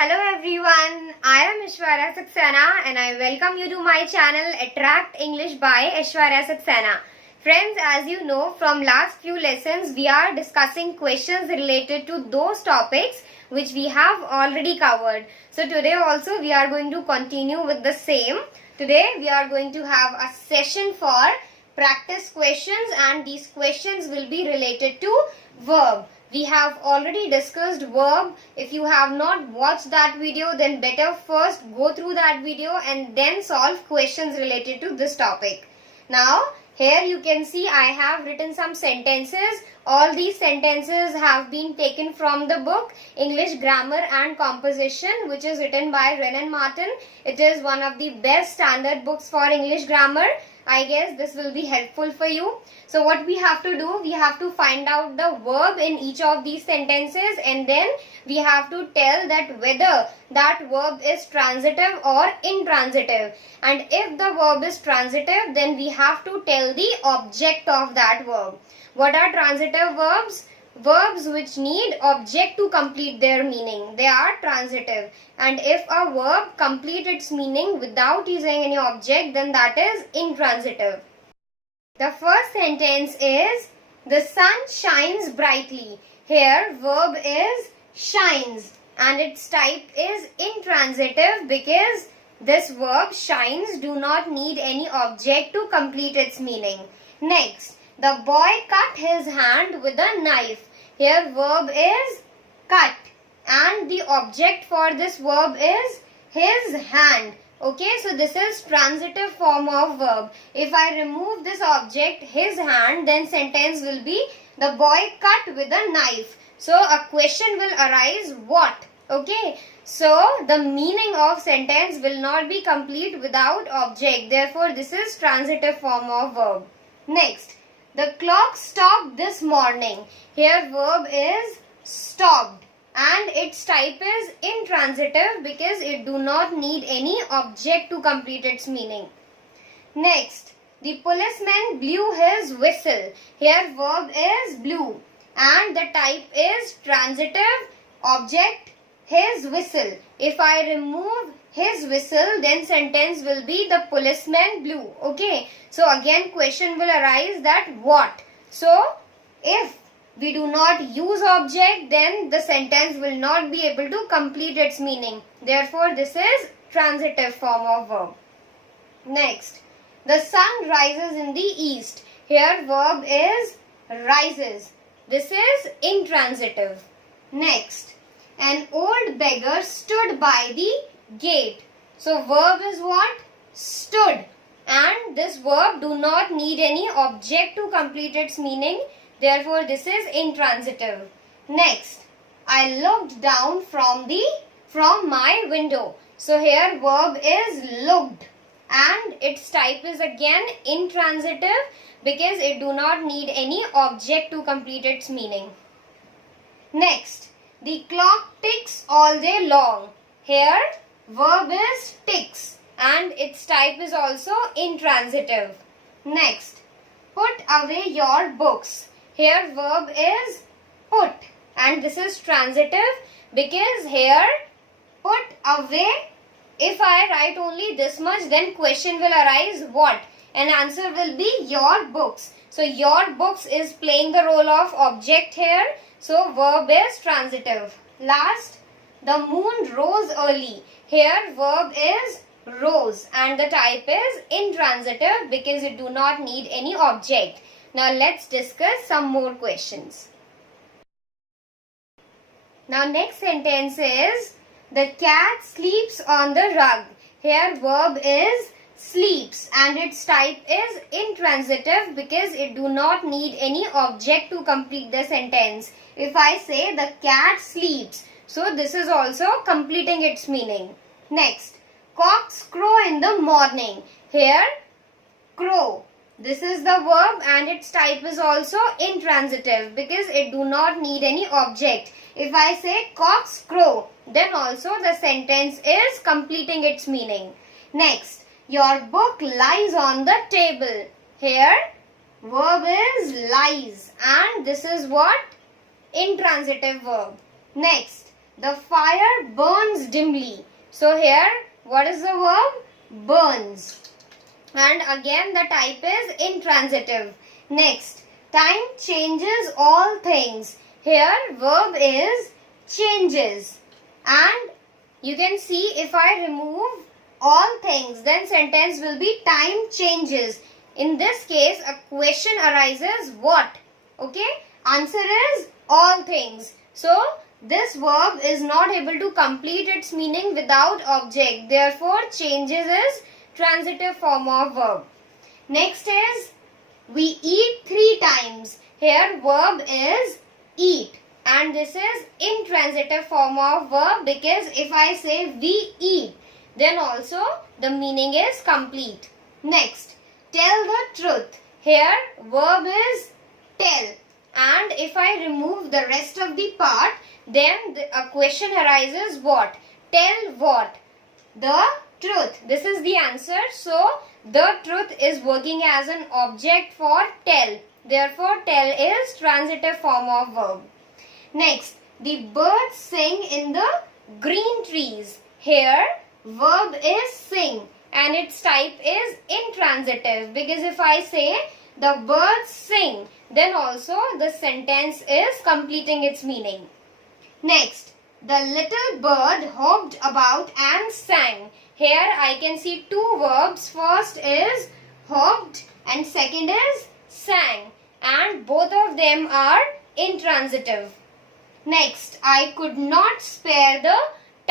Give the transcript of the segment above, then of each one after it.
Hello everyone, I am Aishwarya Saxena and I welcome you to my channel Attract English by Aishwarya Saxena. Friends, as you know from last few lessons we are discussing questions related to those topics which we have already covered. So today also we are going to continue with the same. Today we are going to have a session for practice questions and these questions will be related to verb. We have already discussed verb. If you have not watched that video, then better first go through that video and then solve questions related to this topic. Now, here you can see I have written some sentences. All these sentences have been taken from the book English Grammar and Composition, which is written by Wren and Martin. It is one of the best standard books for English grammar. I guess this will be helpful for you. So what we have to do, we have to find out the verb in each of these sentences and then we have to tell that whether that verb is transitive or intransitive. And if the verb is transitive, then we have to tell the object of that verb. What are transitive verbs? Verbs which need object to complete their meaning. They are transitive. And if a verb completes its meaning without using any object, then that is intransitive. The first sentence is, the sun shines brightly. Here verb is shines and its type is intransitive because this verb shines do not need any object to complete its meaning. Next, the boy cut his hand with a knife. Here verb is cut and the object for this verb is his hand. Okay, so this is transitive form of verb. If I remove this object, his hand, then sentence will be the boy cut with a knife. So a question will arise, what? Okay, so the meaning of sentence will not be complete without object. Therefore, this is transitive form of verb. Next, the clock stopped this morning. Here verb is stopped and its type is intransitive because it do not need any object to complete its meaning. Next, the policeman blew his whistle. Here verb is blew and the type is transitive, object his whistle. If I remove his whistle, then sentence will be the policeman blew. Okay, so again question will arise that what? So if we do not use object, then the sentence will not be able to complete its meaning. Therefore, this is transitive form of verb. Next, the sun rises in the east. Here verb is rises. This is intransitive. Next, an old beggar stood by the gate. So verb is what? Stood. And this verb do not need any object to complete its meaning. Therefore, this is intransitive. Next, I looked down from my window. So here verb is looked and its type is again intransitive because it do not need any object to complete its meaning. Next, the clock ticks all day long. Here verb is ticks and its type is also intransitive. Next, put away your books. Here verb is put and this is transitive because here put away, if I write only this much, then question will arise what? And answer will be your books. So your books is playing the role of object here. So verb is transitive. Last, the moon rose early. Here verb is rose and the type is intransitive because it do not need any object. Now let's discuss some more questions. Now next sentence is, the cat sleeps on the rug. Here verb is sleeps and its type is intransitive because it do not need any object to complete the sentence. If I say the cat sleeps, so this is also completing its meaning. Next, cocks crow in the morning. Here crow. This is the verb and its type is also intransitive because it do not need any object. If I say cocks crow, then also the sentence is completing its meaning. Next, your book lies on the table. Here, verb is lies and this is what? Intransitive verb. Next, The fire burns dimly. So here, what is the verb? Burns. And again the type is intransitive. Next, time changes all things. Here verb is changes. And you can see if I remove all things, then sentence will be time changes. In this case, a question arises, what? Okay, answer is all things. So this verb is not able to complete its meaning without object. Therefore, changes is transitive form of verb. Next is we eat 3 times. Here verb is eat, and this is intransitive form of verb, because if I say we eat, then also the meaning is complete. Next, tell the truth. Here verb is tell, and if I remove the rest of the part, then a question arises, what? Tell what? The truth. This is the answer. So the truth is working as an object for tell. Therefore, tell is transitive form of verb. Next, the birds sing in the green trees. Here, verb is sing, and its type is intransitive, because if I say the birds sing, then also the sentence is completing its meaning. Next, the little bird hopped about and sang. Here I can see 2 verbs. First is hopped and second is sang, and both of them are intransitive. Next, I could not spare the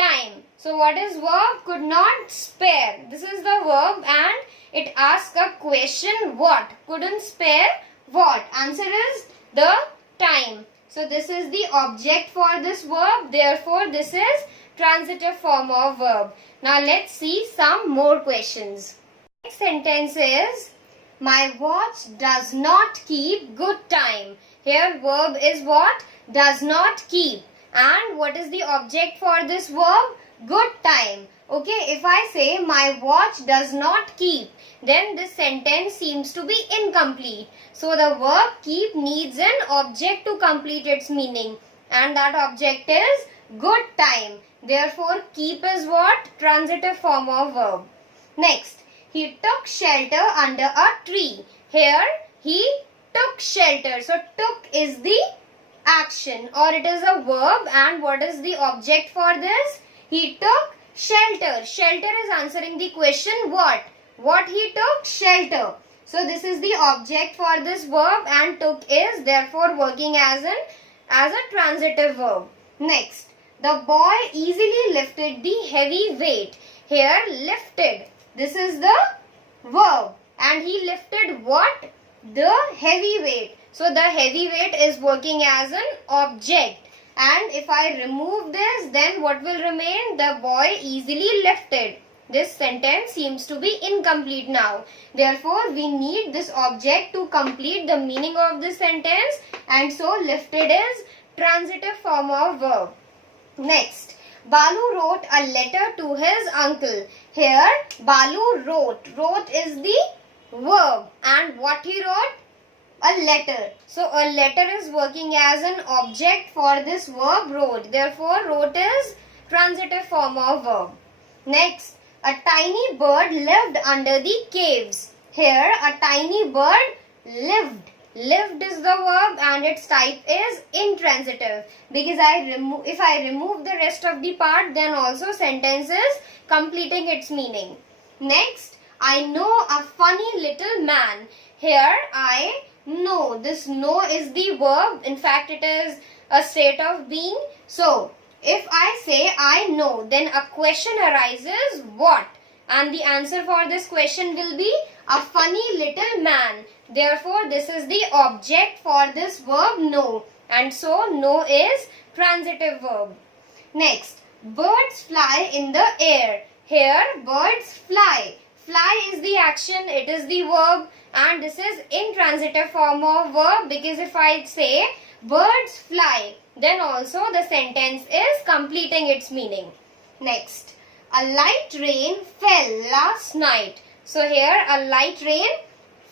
time. So what is verb? Could not spare. This is the verb and it asks a question, what? Couldn't spare what? Answer is the time. So this is the object for this verb. Therefore, this is transitive form of verb. Now let's see some more questions. Next sentence is, my watch does not keep good time. Here verb is what? Does not keep. And what is the object for this verb? Good time. Okay, if I say my watch does not keep, then this sentence seems to be incomplete. So the verb keep needs an object to complete its meaning, and that object is good time. Therefore, keep is what? Transitive form of verb. Next, he took shelter under a tree. Here, he took shelter. So, took is the action, or it is a verb, and what is the object for this? He took shelter. Shelter is answering the question, what? What he took? Shelter. So, this is the object for this verb, and took is therefore working as a transitive verb. Next, the boy easily lifted the heavy weight. Here, lifted. This is the verb, and he lifted what? The heavy weight. So, the heavy weight is working as an object. And if I remove this, then what will remain? The boy easily lifted. This sentence seems to be incomplete now. Therefore, we need this object to complete the meaning of this sentence, and so lifted is transitive form of verb. Next, Balu wrote a letter to his uncle. Here, Balu wrote. Wrote is the verb, and what he wrote? A letter. So, a letter is working as an object for this verb wrote. Therefore, wrote is transitive form of verb. Next, a tiny bird lived under the caves. Here, a tiny bird lived. Lived is the verb and its type is intransitive, because if I remove the rest of the part, then also sentence is completing its meaning. Next, I know a funny little man. Here, I know. This know is the verb. In fact, it is a state of being. So, if I say I know, then a question arises, what? And the answer for this question will be a funny little man. Therefore, this is the object for this verb know. And so, know is transitive verb. Next, birds fly in the air. Here, birds fly. Fly is the action, it is the verb, and this is intransitive form of verb, because if I say birds fly, then also the sentence is completing its meaning. Next, a light rain fell last night. So here a light rain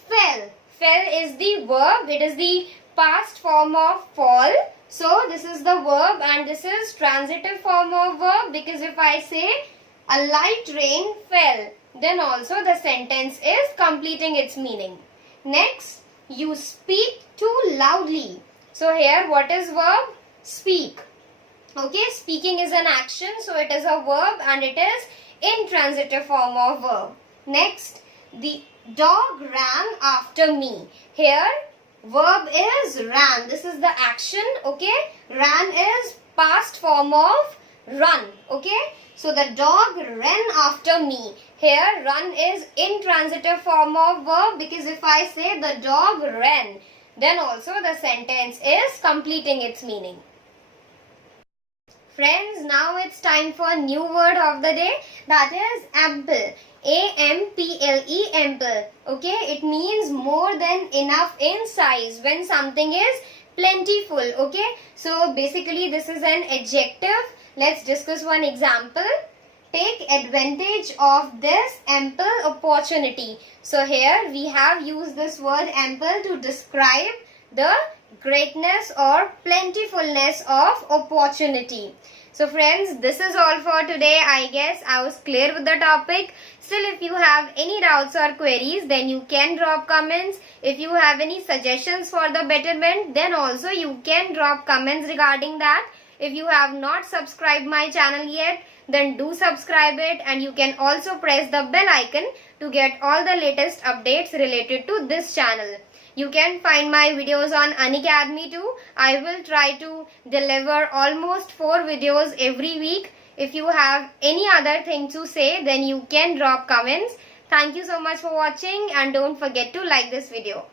fell. Fell is the verb, it is the past form of fall. So this is the verb and this is transitive form of verb, because if I say a light rain fell, then also the sentence is completing its meaning. Next, you speak too loudly. So here what is verb? Speak. Okay, speaking is an action, so it is a verb and it is intransitive form of verb. Next, the dog ran after me. Here verb is ran. This is the action. Okay, ran is past form of run. Okay, so the dog ran after me. Here run is intransitive form of verb, because if I say the dog ran, then also the sentence is completing its meaning. Friends, now it's time for a new word of the day, that is ample. A-M-P-L-E, ample. Okay, it means more than enough in size, when something is plentiful. Okay, so basically this is an adjective. Let's discuss one example. Take advantage of this ample opportunity. So here we have used this word ample to describe the greatness or plentifulness of opportunity. So friends, this is all for today. I guess I was clear with the topic. Still, if you have any doubts or queries, then you can drop comments. If you have any suggestions for the betterment, then also you can drop comments regarding that. If you have not subscribed my channel yet, then do subscribe it, and you can also press the bell icon to get all the latest updates related to this channel. You can find my videos on Unacademy too. I will try to deliver almost 4 videos every week. If you have any other thing to say, then you can drop comments. Thank you so much for watching, and don't forget to like this video.